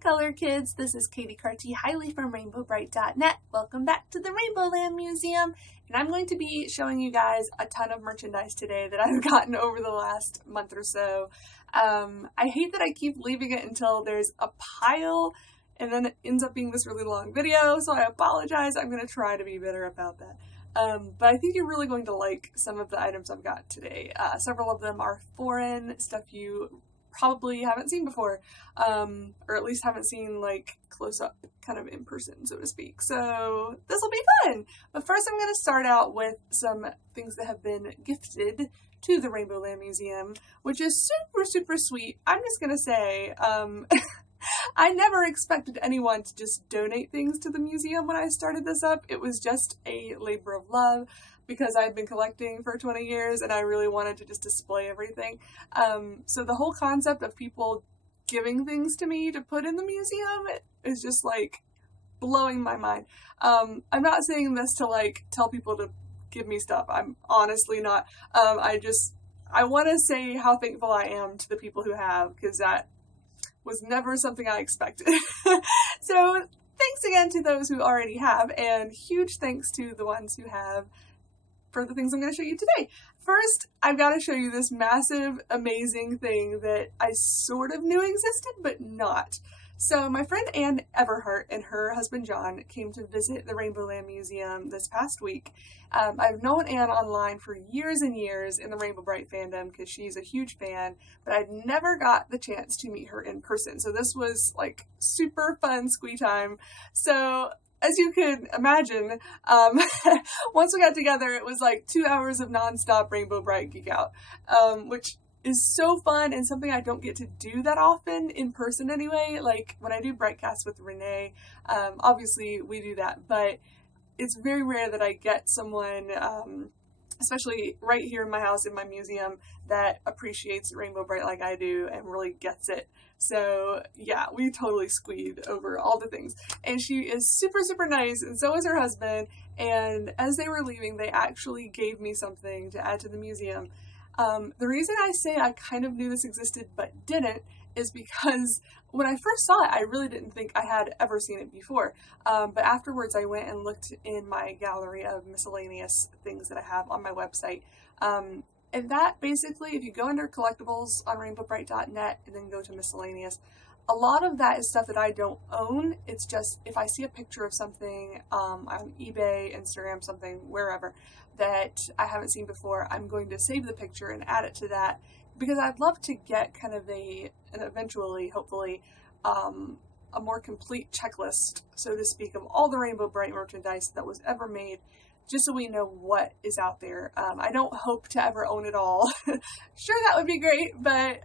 color kids, this is Katie Carty Hiley from RainbowBrite.net. Welcome back to the Rainbow Land Museum, and I'm going to be showing you guys a ton of merchandise today that I've gotten over the last month or so. I hate that I keep leaving it until there's a pile and then it ends up being this really long video, so I apologize. I'm going to try to be better about that. But I think you're really going to like some of the items I've got today. Several of them are foreign, stuff you probably haven't seen before, or at least haven't seen like close up, kind of in person, so to speak. So this will be fun! But first I'm going to start out with some things that have been gifted to the Rainbow Land Museum, which is super, super sweet. I'm just going to say, I never expected anyone to just donate things to the museum when I started this up. It was just a labor of love because I've been collecting for 20 years and I really wanted to just display everything. So the whole concept of people giving things to me to put in the museum is just like blowing my mind. I'm not saying this to like tell people to give me stuff. I'm honestly not. I want to say how thankful I am to the people who have, because that was never something I expected. So thanks again to those who already have, and huge thanks to the ones who have for the things I'm going to show you today. First, I've got to show you this massive, amazing thing that I sort of knew existed, but not. So my friend Anne Everhart and her husband John came to visit the Rainbow Land Museum this past week. I've known Anne online for years and years in the Rainbow Brite fandom because she's a huge fan, but I'd never got the chance to meet her in person. So this was like super fun squee time. So as you could imagine, once we got together, it was like 2 hours of nonstop Rainbow Brite geek out, which is so fun and something I don't get to do that often in person anyway. Like when I do Britecast with Renee, obviously we do that, but it's very rare that I get someone, especially right here in my house, in my museum, that appreciates Rainbow Brite like I do and really gets it. So yeah, we totally squeed over all the things. And she is super, super nice, and so is her husband. And as they were leaving, they actually gave me something to add to the museum. The reason I say I kind of knew this existed but didn't is because when I first saw it, I really didn't think I had ever seen it before. But afterwards I went and looked in my gallery of miscellaneous things that I have on my website. And that basically, if you go under collectibles on RainbowBrite.net and then go to miscellaneous, a lot of that is stuff that I don't own. It's just if I see a picture of something on eBay, Instagram, something, wherever, that I haven't seen before, I'm going to save the picture and add it to that, because I'd love to get kind of and eventually, hopefully, a more complete checklist, so to speak, of all the Rainbow Brite merchandise that was ever made, just so we know what is out there. I don't hope to ever own it all. Sure, that would be great, but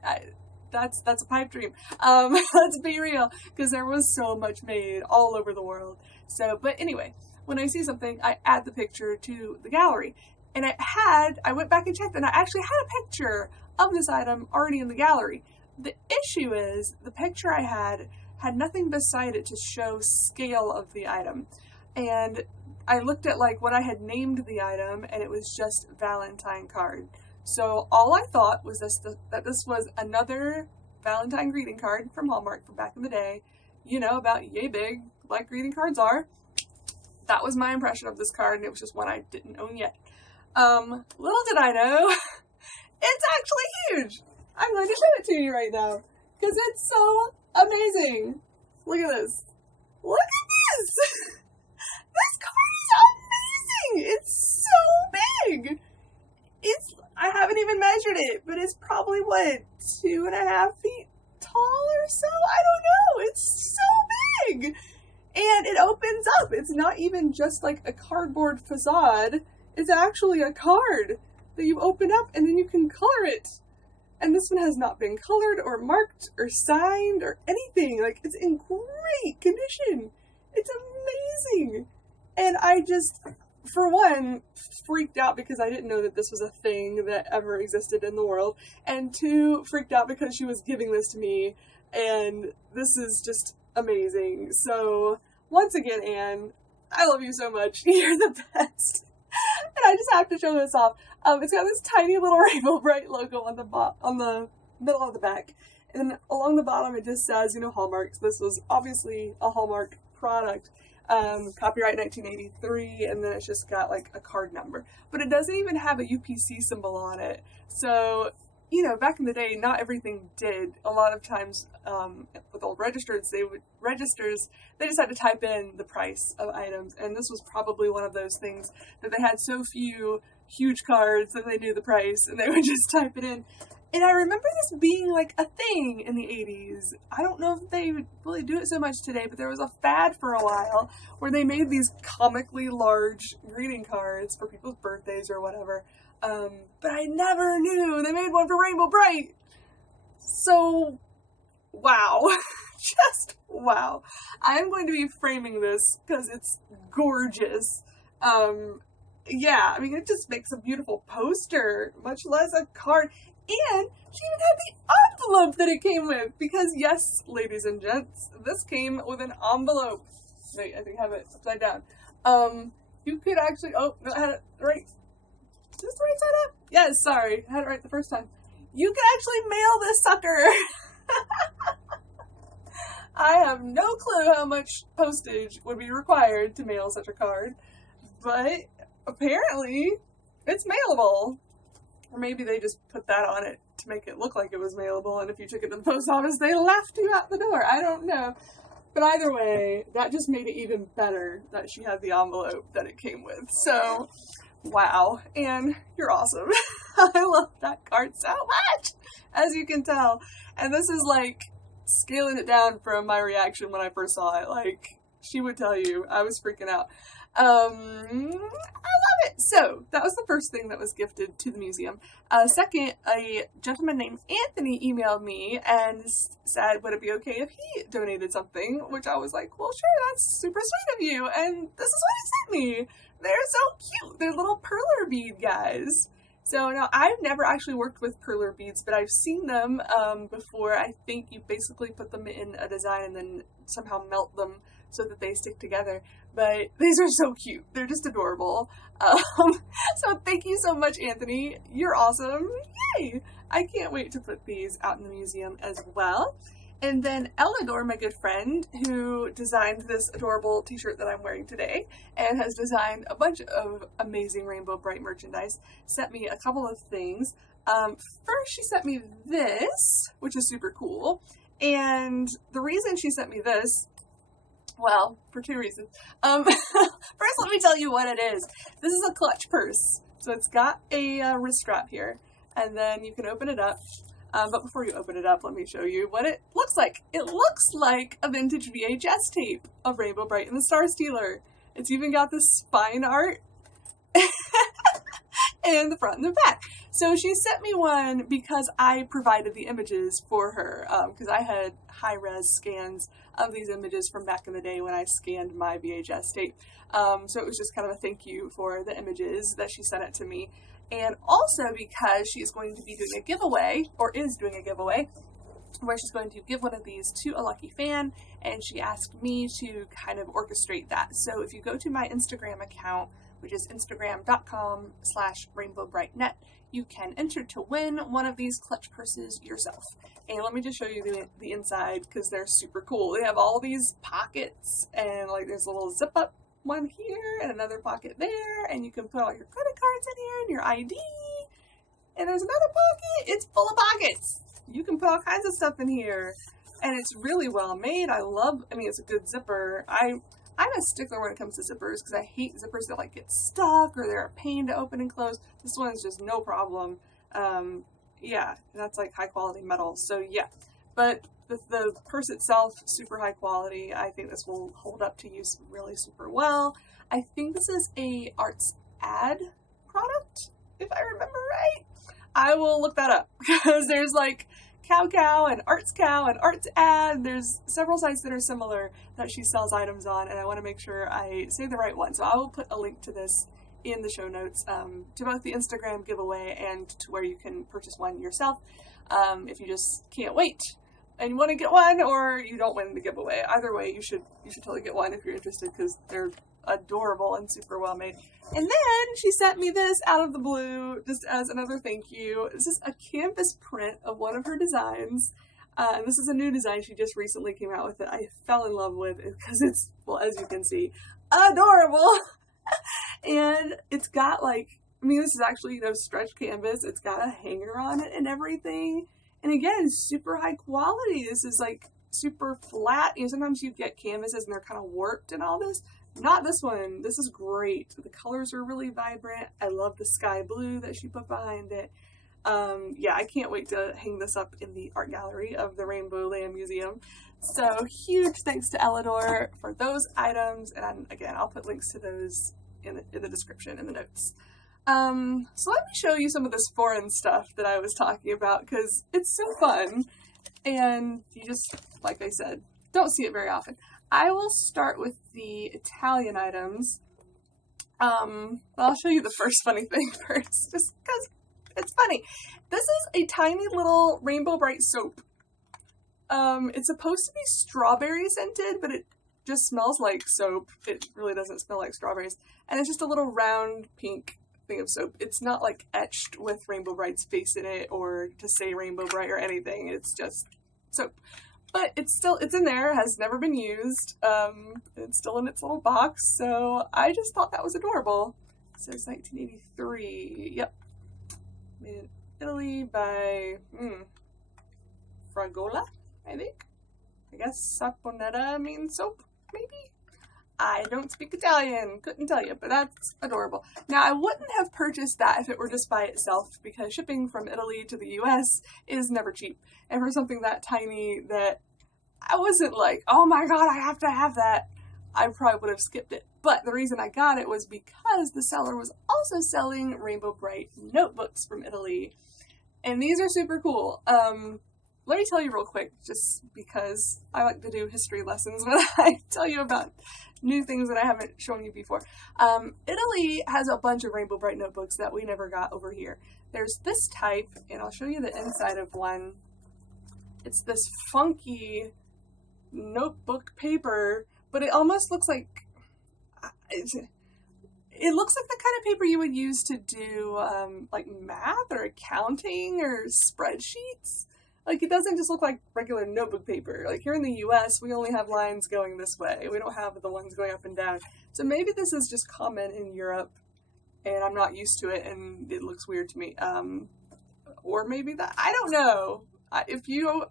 that's a pipe dream. Let's be real, because there was so much made all over the world. So, but anyway, when I see something, I add the picture to the gallery. And I went back and checked, and I actually had a picture of this item already in the gallery. The issue is, the picture I had nothing beside it to show scale of the item. And I looked at like what I had named the item, and it was just Valentine card. So all I thought was that this was another Valentine greeting card from Hallmark from back in the day. You know, about yay big, like greeting cards are. That was my impression of this card, and it was just one I didn't own yet. Little did I know, it's actually huge! I'm going to show it to you right now, because it's so amazing! Look at this! Look at this! This card is amazing! It's so big! I haven't even measured it, but it's probably, what, 2.5 feet tall or so? I don't know! It's so big! And it opens up. It's not even just like a cardboard facade. It's actually a card that you open up and then you can color it. And this one has not been colored or marked or signed or anything. Like, it's in great condition. It's amazing. And I just, for one, freaked out because I didn't know that this was a thing that ever existed in the world. And two, freaked out because she was giving this to me. And this is just amazing. So once again, Anne, I love you so much. You're the best. And I just have to show this off. It's got this tiny little Rainbow Brite logo on the middle of the back. And then along the bottom it just says, you know, Hallmark. So this was obviously a Hallmark product. Copyright 1983, and then it's just got like a card number. But it doesn't even have a UPC symbol on it. So, you know, back in the day, not everything did. A lot of times, with old registers, they just had to type in the price of items. And this was probably one of those things that they had so few huge cards that they knew the price, and they would just type it in. And I remember this being like a thing in the 80s. I don't know if they really do it so much today, but there was a fad for a while where they made these comically large greeting cards for people's birthdays or whatever. But I never knew they made one for Rainbow Brite. So, wow. Just wow. I'm going to be framing this because it's gorgeous. Yeah, I mean, it just makes a beautiful poster, much less a card. And she even had the envelope that it came with, because yes, ladies and gents, this came with an envelope. Wait, I think I have it upside down. You could actually, oh, no, I had it right. Is this the right side up? Yes, sorry, I had it right the first time. You could actually mail this sucker. I have no clue how much postage would be required to mail such a card, but apparently it's mailable. Or maybe they just put that on it to make it look like it was mailable, and if you took it to the post office, they laughed you out the door. I don't know. But either way, that just made it even better that she had the envelope that it came with. So, wow. And you're awesome. I love that card so much, as you can tell. And this is like scaling it down from my reaction when I first saw it. Like, she would tell you, I was freaking out. I love it. So that was the first thing that was gifted to the museum. Second, a gentleman named Anthony emailed me and said, would it be okay if he donated something? Which I was like, well, sure, that's super sweet of you. And this is what he sent me. They're so cute. They're little perler bead guys. So now I've never actually worked with perler beads, but I've seen them before. I think you basically put them in a design and then somehow melt them so that they stick together. But these are so cute. They're just adorable. So thank you so much, Anthony. You're awesome. Yay! I can't wait to put these out in the museum as well. And then Ellador, my good friend, who designed this adorable t-shirt that I'm wearing today and has designed a bunch of amazing Rainbow Brite merchandise, sent me a couple of things. First, she sent me this, which is super cool. And the reason she sent me this, well, for two reasons. First, let me tell you what it is. This is a clutch purse. So it's got a wrist strap here, and then you can open it up. But before you open it up, let me show you what it looks like. It looks like a vintage VHS tape of Rainbow Brite and the Star Stealer. It's even got the spine art in the front and the back. So she sent me one because I provided the images for her, because I had high-res scans of these images from back in the day when I scanned my VHS tape. So it was just kind of a thank you for the images that she sent it to me. And also because she's going to be doing a giveaway, or is doing a giveaway, where she's going to give one of these to a lucky fan, and she asked me to kind of orchestrate that. So if you go to my Instagram account, which is instagram.com/rainbowbritenet, you can enter to win one of these clutch purses yourself. And let me just show you the inside, because they're super cool. They have all these pockets, and like there's a little zip up one here and another pocket there, and you can put all your credit cards in here and your ID, and there's another pocket. It's full of pockets. You can put all kinds of stuff in here, and it's really well made. I mean, it's a good zipper. I'm a stickler when it comes to zippers, because I hate zippers that like get stuck or they're a pain to open and close. This one is just no problem. Yeah, that's like high quality metal, so yeah. But the purse itself, super high quality. I think this will hold up to use really super well. I think this is a ArtsAdd product, if I remember right. I will look that up, because there's like Cow and ArtsCow and ArtsAdd. There's several sites that are similar that she sells items on, and I want to make sure I say the right one. So I will put a link to this in the show notes, to both the Instagram giveaway and to where you can purchase one yourself, if you just can't wait and you want to get one, or you don't win the giveaway. Either way, you should totally get one if you're interested, because they're adorable and super well made. And then she sent me this out of the blue, just as another thank you. This is a canvas print of one of her designs. And this is a new design she just recently came out with that I fell in love with because it's, well, as you can see, adorable. And it's got like, I mean, this is actually, you know, stretched canvas. It's got a hanger on it and everything. And again, super high quality. This is like super flat. You know, sometimes you get canvases and they're kind of warped and all this. Not this one. This is great. The colors are really vibrant. I love the sky blue that she put behind it. Yeah, I can't wait to hang this up in the art gallery of the Rainbow Land Museum. So huge thanks to Ellador for those items. And again, I'll put links to those in the description, in the notes. So let me show you some of this foreign stuff that I was talking about because it's so fun. And you just, like I said, don't see it very often. I will start with the Italian items. I'll show you the first funny thing first, just because it's funny. This is a tiny little Rainbow Brite soap. It's supposed to be strawberry scented, but it just smells like soap. It really doesn't smell like strawberries. And it's just a little round pink thing of soap. It's not like etched with Rainbow Brite's face in it or to say Rainbow Brite or anything. It's just soap. But it's in there, has never been used. It's still in its little box, so I just thought that was adorable. It says 1983. Yep. Made in Italy by Fragola, I think. I guess saponetta means soap, maybe? I don't speak Italian, couldn't tell you, but that's adorable. Now, I wouldn't have purchased that if it were just by itself, because shipping from Italy to the US is never cheap. And for something that tiny that I wasn't like, oh my god, I have to have that, I probably would have skipped it. But the reason I got it was because the seller was also selling Rainbow Brite notebooks from Italy. And these are super cool. Let me tell you real quick, just because I like to do history lessons when I tell you about new things that I haven't shown you before. Italy has a bunch of Rainbow Brite notebooks that we never got over here. There's this type, and I'll show you the inside of one. It's this funky notebook paper, but it almost looks like, it looks like the kind of paper you would use to do like math or accounting or spreadsheets. Like, it doesn't just look like regular notebook paper. Like, here in the US, we only have lines going this way. We don't have the ones going up and down. So maybe this is just common in Europe, and I'm not used to it, and it looks weird to me. Or maybe that, I don't know. If you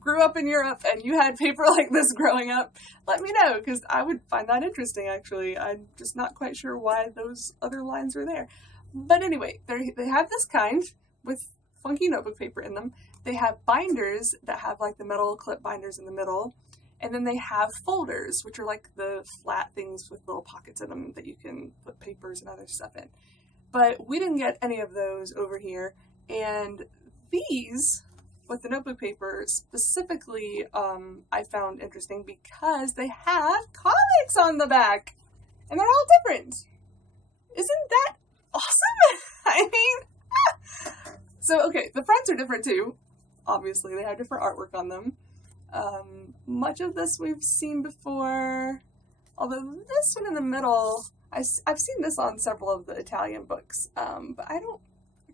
grew up in Europe and you had paper like this growing up, let me know, because I would find that interesting, actually. I'm just not quite sure why those other lines are there. But anyway, they have this kind with funky notebook paper in them. They have binders that have like the metal clip binders in the middle, and then they have folders, which are like the flat things with little pockets in them that you can put papers and other stuff in. But we didn't get any of those over here, and these with the notebook paper specifically I found interesting because they have comics on the back, and they're all different. Isn't that awesome? I mean, so okay, the fronts are different too. Obviously, they have different artwork on them. Much of this we've seen before, although this one in the middle, I've seen this on several of the Italian books, but I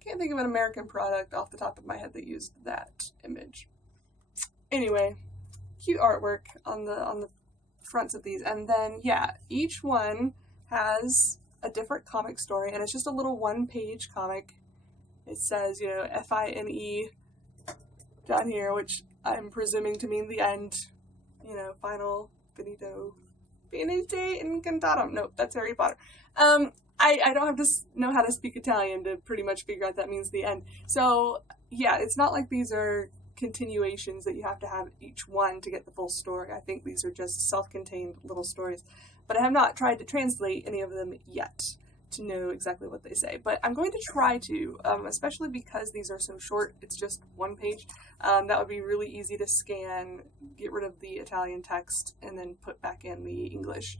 can't think of an American product off the top of my head that used that image. Anyway, cute artwork on the fronts of these, and then yeah, each one has a different comic story, and it's just a little one-page comic. It says, you know, F-I-N-E down here, which I'm presuming to mean the end, you know, final, finito, finite incantatum. Nope, that's Harry Potter. I don't have to know how to speak Italian to pretty much figure out that means the end. So, yeah, it's not like these are continuations that you have to have each one to get the full story. I think these are just self-contained little stories. But I have not tried to translate any of them yet to know exactly what they say. But I'm going to try to, especially because these are so short, it's just one page. That would be really easy to scan, get rid of the Italian text, and then put back in the English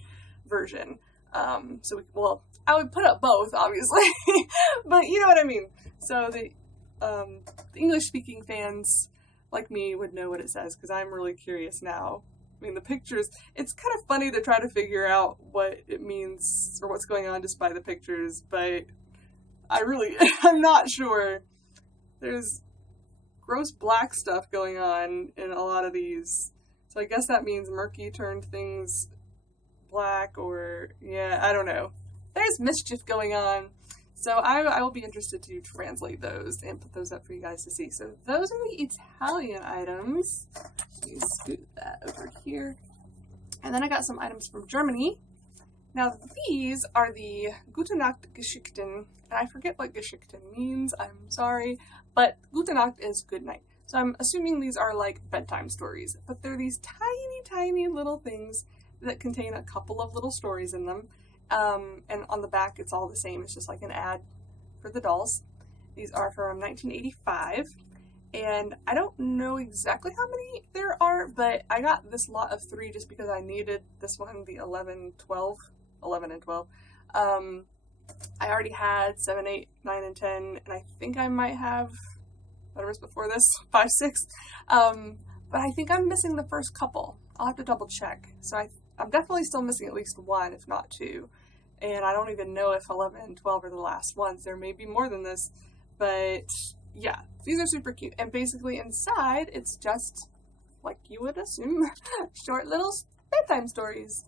version. Well, I would put up both, obviously, but you know what I mean. So the English-speaking fans like me would know what it says, because I'm really curious now. I mean, the pictures, it's kind of funny to try to figure out what it means or what's going on just by the pictures, but I'm not sure. There's gross black stuff going on in a lot of these. So I guess that means Murky turned things black, or, yeah, I don't know. There's mischief going on. So I will be interested to translate those and put those up for you guys to see. So those are the Italian items. Let me scoot that over here. And then I got some items from Germany. Now these are the Gute Nacht Geschichten, and I forget what Geschichten means, I'm sorry, but Gute Nacht is good night. So I'm assuming these are like bedtime stories, but they're these tiny, tiny little things that contain a couple of little stories in them. And on the back it's all the same, it's just like an ad for the dolls. These are from 1985, and I don't know exactly how many there are, but I got this lot of 3 just because I needed this one, the 11 and 12. I already had 7, 8, 9, and 10, and I think I might have whatever's before this, 5, 6. But I think I'm missing the first couple. I'll have to double check. So I'm definitely still missing at least 1, if not 2. And I don't even know if 11 and 12 are the last ones. There may be more than this, but yeah, these are super cute. And basically inside, it's just, like you would assume, short little bedtime stories.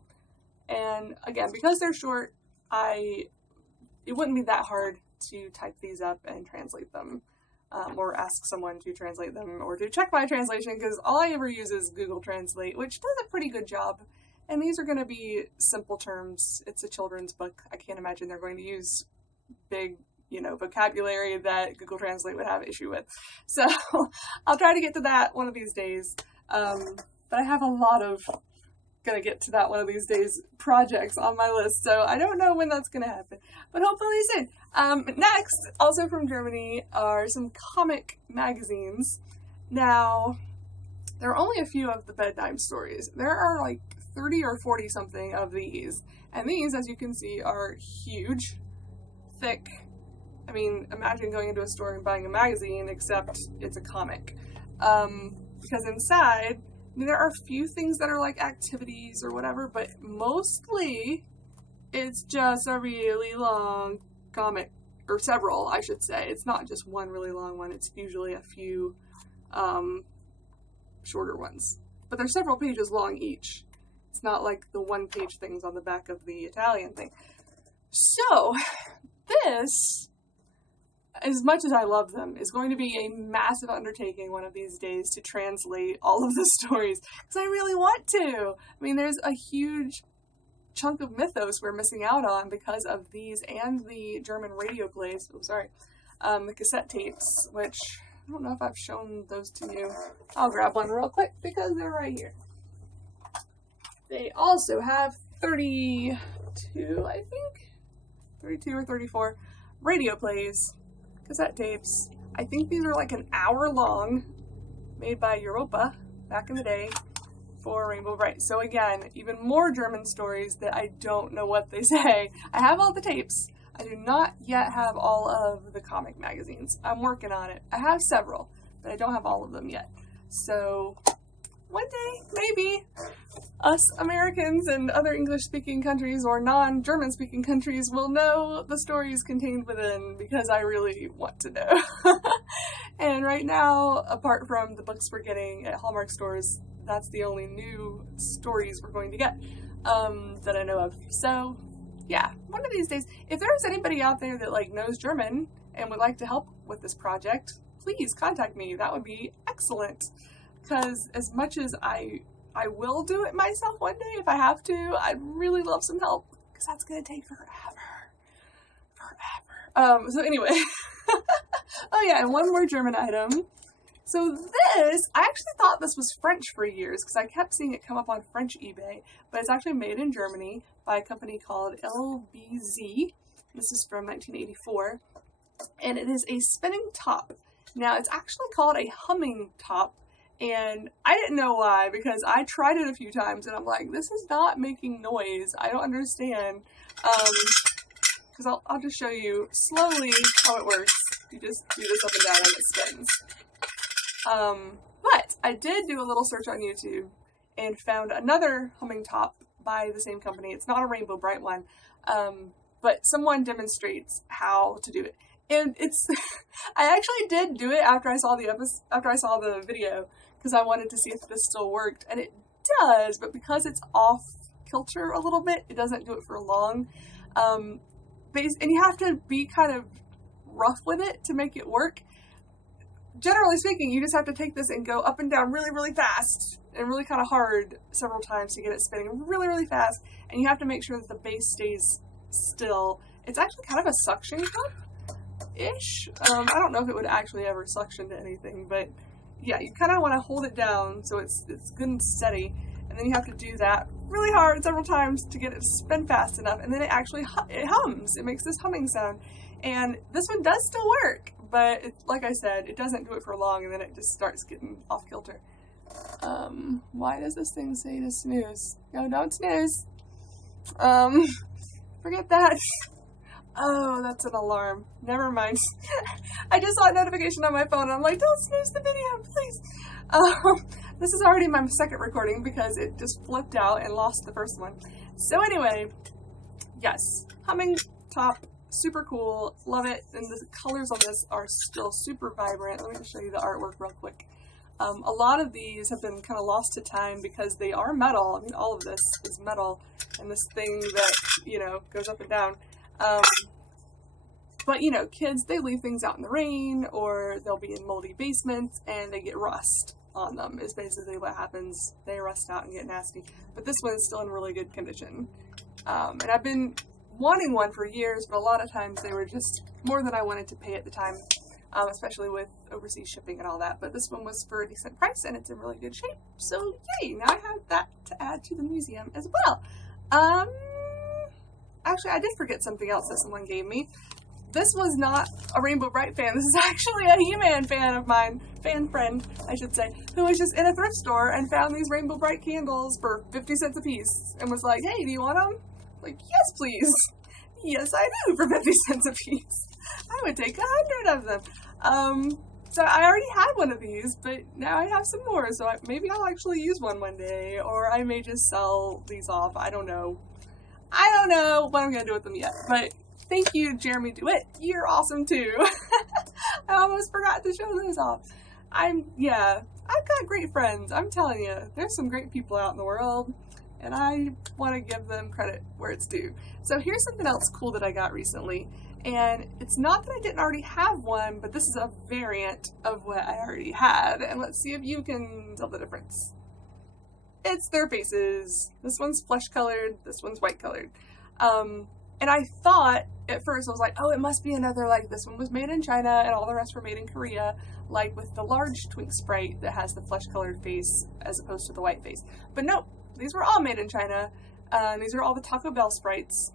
And again, because they're short, it wouldn't be that hard to type these up and translate them, or ask someone to translate them, or to check my translation, because all I ever use is Google Translate, which does a pretty good job. And these are going to be simple terms. It's a children's book. I can't imagine they're going to use big, vocabulary that Google Translate would have issue with. So I'll try to get to that one of these days. But I have a lot of gonna get to that one of these days projects on my list, so I don't know when that's gonna happen, but hopefully soon. Next, also from Germany, are some comic magazines. Now, there are only a few of the bedtime stories. There are like 30 or 40 something of these, and these, as you can see, are huge, thick. I mean, imagine going into a store and buying a magazine, except it's a comic. Because inside, there are a few things that are like activities or whatever, but mostly it's just a really long comic, or several, I should say. It's not just one really long one, it's usually a few shorter ones. But they're several pages long each. It's not like the one-page things on the back of the Italian thing. So, this, as much as I love them, is going to be a massive undertaking one of these days to translate all of the stories, because I really want to. I mean, there's a huge chunk of mythos we're missing out on because of these and the German radio plays. Oh, sorry. The cassette tapes, which I don't know if I've shown those to you. I'll grab one real quick because they're right here. They also have 32, I think? 32 or 34 radio plays. Cassette tapes. I think these are like an hour long, made by Europa back in the day for Rainbow Brite. So again, even more German stories that I don't know what they say. I have all the tapes. I do not yet have all of the comic magazines. I'm working on it. I have several, but I don't have all of them yet. So one day, maybe, us Americans and other English-speaking countries or non-German-speaking countries will know the stories contained within, because I really want to know. And right now, apart from the books we're getting at Hallmark stores, that's the only new stories we're going to get that I know of. So, yeah, one of these days, if there's anybody out there that knows German and would like to help with this project, please contact me. That would be excellent. Because as much as I will do it myself one day if I have to, I'd really love some help, because that's going to take forever. So anyway. Oh yeah, and one more German item. So this, I actually thought this was French for years, because I kept seeing it come up on French eBay, but it's actually made in Germany by a company called LBZ. This is from 1984, and it is a spinning top. Now, it's actually called a humming top, and I didn't know why, because I tried it a few times and I'm like, this is not making noise. I don't understand. Because I'll just show you slowly how it works. You just do this up and down and it spins. But I did do a little search on YouTube and found another humming top by the same company. It's not a Rainbow Brite one, but someone demonstrates how to do it. And it's, I actually did do it after I saw the video, because I wanted to see if this still worked, and it does, but because it's off kilter a little bit, it doesn't do it for long. And you have to be kind of rough with it to make it work. Generally speaking, you just have to take this and go up and down really, really fast and really kind of hard several times to get it spinning really, really fast, and you have to make sure that the base stays still. It's actually kind of a suction cup-ish. I don't know if it would actually ever suction to anything, but yeah, you kind of want to hold it down so it's good and steady, and then you have to do that really hard several times to get it to spin fast enough, and then it actually it hums. It makes this humming sound, and this one does still work, but like I said, it doesn't do it for long, and then it just starts getting off kilter. Why does this thing say to snooze? No, don't snooze. Forget that. Oh, that's an alarm. Never mind. I just saw a notification on my phone and I'm like, don't snooze the video, please. This is already my second recording because it just flipped out and lost the first one. So anyway, yes, humming top, super cool, love it, and the colors on this are still super vibrant. Let me just show you the artwork real quick. A lot of these have been kind of lost to time because they are metal. I mean, all of this is metal, and this thing that, you know, goes up and down. But, you know, kids, they leave things out in the rain, or they'll be in moldy basements, and they get rust on them, is basically what happens. They rust out and get nasty. But this one is still in really good condition. And I've been wanting one for years, but a lot of times they were just more than I wanted to pay at the time. Especially with overseas shipping and all that, but this one was for a decent price and it's in really good shape, so yay, now I have that to add to the museum as well. Actually, I did forget something else that someone gave me. This was not a Rainbow Brite fan, this is actually a He-Man fan of mine, fan friend, I should say, who was just in a thrift store and found these Rainbow Brite candles for 50 cents a piece, and was like, hey, do you want them? Like, yes please. Yes I do, for 50 cents a piece. I would take 100 of them. So I already had one of these, but now I have some more, so maybe I'll actually use one day, or I may just sell these off. I don't know. I don't know what I'm going to do with them yet, but thank you, Jeremy DeWitt. You're awesome too. I almost forgot to show those off. I've got great friends. I'm telling you, there's some great people out in the world, and I want to give them credit where it's due. So here's something else cool that I got recently. And it's not that I didn't already have one, but this is a variant of what I already had. And let's see if you can tell the difference. It's their faces. This one's flesh colored, this one's white colored. And I thought at first, I was like, oh, it must be another, like, this one was made in China and all the rest were made in Korea, like with the large Twink Sprite that has the flesh colored face as opposed to the white face. But no, these were all made in China. These are all the Taco Bell Sprites,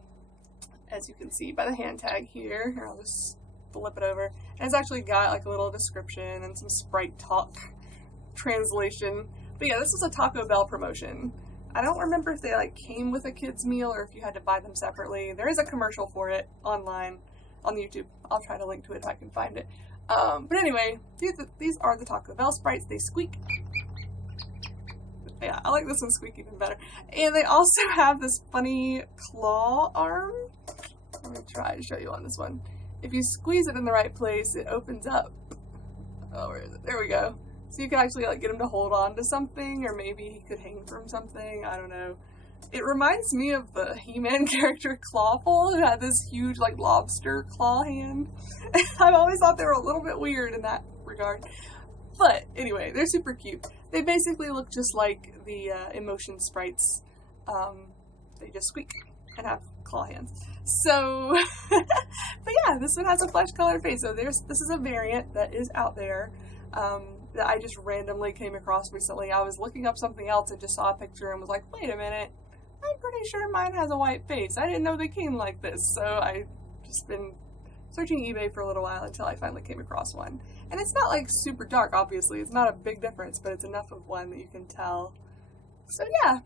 as you can see by the hand tag here. Here, I'll just flip it over. And it's actually got like a little description and some Sprite talk translation. But yeah, this is a Taco Bell promotion. I don't remember if they like came with a kid's meal or if you had to buy them separately. There is a commercial for it online on YouTube. I'll try to link to it if I can find it. But anyway, these are the Taco Bell Sprites. They squeak. Yeah, I like this one squeak even better. And they also have this funny claw arm. Let me try to show you on this one. If you squeeze it in the right place, it opens up. Oh, where is it? There we go. So you can actually like get him to hold on to something, or maybe he could hang from something. I don't know. It reminds me of the He-Man character Clawful, who had this huge like lobster claw hand. I've always thought they were a little bit weird in that regard. But anyway, they're super cute. They basically look just like the emotion sprites. They just squeak and have claw hands. So, but yeah, this one has a flesh colored face. So this is a variant that is out there that I just randomly came across recently. I was looking up something else and just saw a picture and was like, wait a minute, I'm pretty sure mine has a white face. I didn't know they came like this. So I just been searching eBay for a little while until I finally came across one. And it's not like super dark, obviously. It's not a big difference, but it's enough of one that you can tell. So yeah,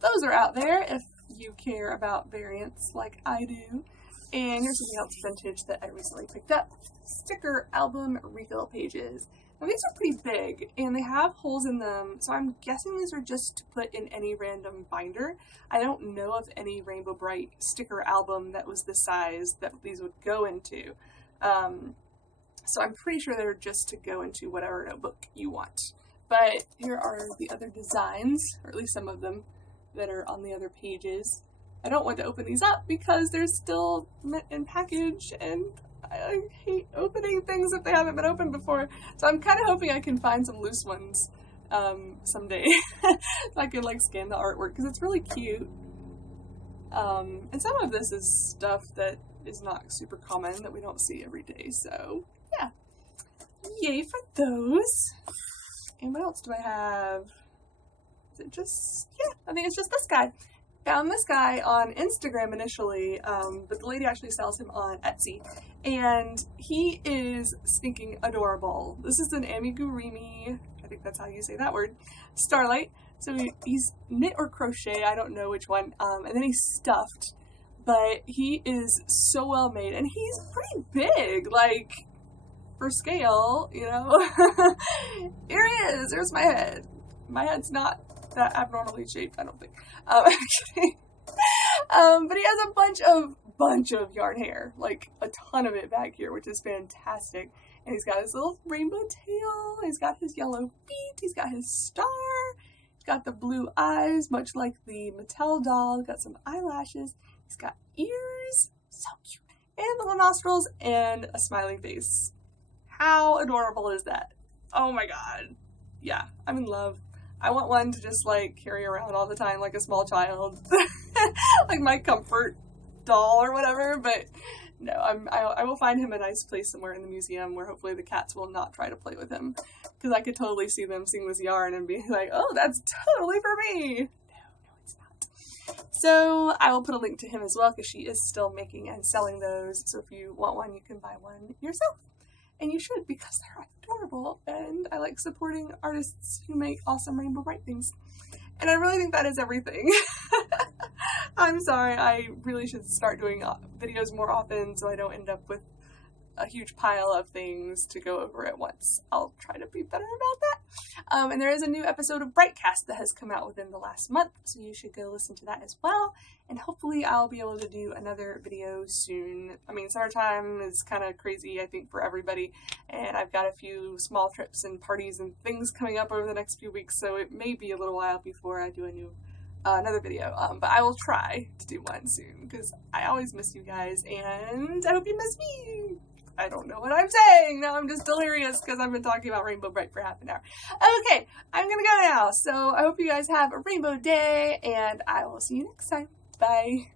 those are out there if you care about variants like I do. And here's something else vintage that I recently picked up. Sticker album refill pages. Now these are pretty big and they have holes in them, so I'm guessing these are just to put in any random binder. I don't know of any Rainbow Brite sticker album that was the size that these would go into. So I'm pretty sure they're just to go into whatever notebook you want. But here are the other designs, or at least some of them, that are on the other pages. I don't want to open these up because they're still in package, and I hate opening things if they haven't been opened before. So I'm kind of hoping I can find some loose ones someday. So I can like scan the artwork because it's really cute. And some of this is stuff that is not super common that we don't see every day. So yeah, yay for those. And what else do I have? Is it just, yeah, I think it's just this guy. Found this guy on Instagram initially, but the lady actually sells him on Etsy, and he is stinking adorable. This is an Amigurimi, I think that's how you say that word, Starlite. So he's knit or crochet, I don't know which one, and then he's stuffed, but he is so well made, and he's pretty big, like, for scale, you know. Here he is, there's my head. My head's not that abnormally shaped, I don't think. But he has a bunch of yarn hair, like a ton of it back here, which is fantastic. And he's got his little rainbow tail, he's got his yellow feet, he's got his star, he's got the blue eyes, much like the Mattel doll, he's got some eyelashes, he's got ears, so cute, and little nostrils, and a smiley face. How adorable is that? Oh my god. Yeah, I'm in love. I want one to just like carry around all the time like a small child. Like my comfort doll or whatever, but no, I will find him a nice place somewhere in the museum where hopefully the cats will not try to play with him, because I could totally see them seeing this yarn and be like, oh, that's totally for me. No, it's not. So I will put a link to him as well, because she is still making and selling those, so if you want one you can buy one yourself. And you should, because they're adorable, and I like supporting artists who make awesome Rainbow Brite things. And I really think that is everything. I'm sorry, I really should start doing videos more often so I don't end up with a huge pile of things to go over at once. I'll try to be better about that. And there is a new episode of Britecast that has come out within the last month, so you should go listen to that as well. And hopefully I'll be able to do another video soon. I mean, summertime is kind of crazy, I think, for everybody, and I've got a few small trips and parties and things coming up over the next few weeks, so it may be a little while before I do another video, but I will try to do one soon, because I always miss you guys, and I hope you miss me. I don't know what I'm saying. Now I'm just delirious because I've been talking about Rainbow Brite for half an hour. Okay, I'm gonna go now. So I hope you guys have a rainbow day, and I will see you next time. Bye.